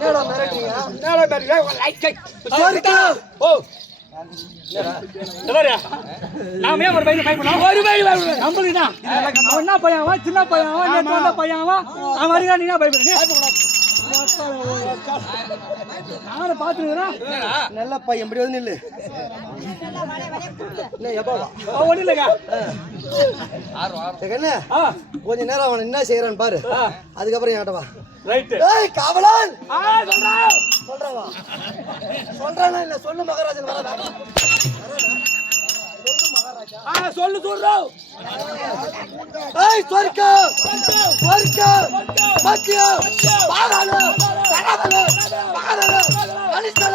என்னடா மிரட்டுறீங்க என்னடா பாரு, ஏய், லைட், லைட். சொர்க்கா. ஓ என்னடா? நாம ஏன் ஒரு பையனை பயப்படணும்? ஒரு பையன் பயப்படணும். நம்மளுக்கு தான். அவன் என்ன பையன் அவன்? சின்ன பையன் அவன், நேத்து வந்த பையன் அவன். அவன் நீ என்ன பயப்படுற? நானும் பார்த்துருக்கிறேன். நல்ல பையன் இப்படி வந்து நில்லு ஒண்ணும் இல்லைங்க. என்ன கொஞ்ச நேரம் அவன் என்ன செய்யறான்னு பாரு அதுக்கப்புறம் என்கிட்ட வா ஏய் காவலன்! ஆ, சொல்றேன். சொல்றவா? சொல்றானா இல்ல? சொல்லு மகாராஜன் வராதா? ஆ, சொல்லு சொல்றோம். ஏய் சொர்க்கா! சொர்க்கா! மத்தியா பாதாள சகதல பாதாள அலிஸ்தல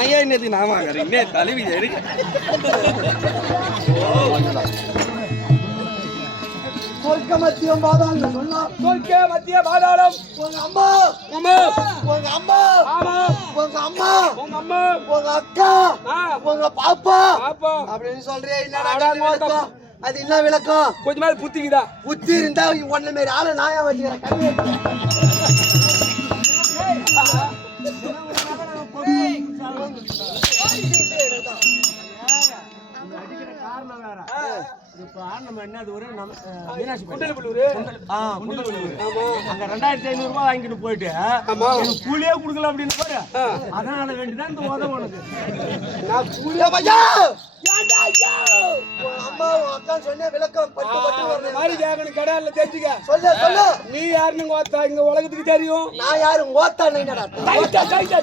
நான் ஏன் இன்னைக்கு நாம இன்னே தலைவி எடுக்க சொர்க்க மத்தியம் பாதாள சொன்னா. சொர்க்க மத்திய பாதாளம். உங்க அம்மா. அம்மா. உங்க அம்மா. ஆமா. உங்க அம்மா. உங்க அம்மா. உங்க அக்கா. உங்க பாப்பா. பாப்பா. அப்படின்னு சொல்றியே என்னடா அது என்ன விளக்கம்? கொஞ்ச மேல புத்திக்குதா? புத்தி இருந்தா ஒன்ன மாரி ஆளு நாயா வச்சுக்கிறேன் கண்ணு குண்டலப்பள்ளூரு அங்க ரெண்டாயிரத்தி ஐநூறு ரூபாய் வாங்கிட்டு போயிட்டு எனக்கு கூலியே கொடுக்கல அப்படின்னு பாரு. அதனால வேண்டிதான் இந்த உதவ உனக்கு. நான் கூலி ஏய் பையா நீ யாருன்னு ஓத்தா இங்க உலகத்துக்கு தெரியும். நான் யாரு? டைட்டா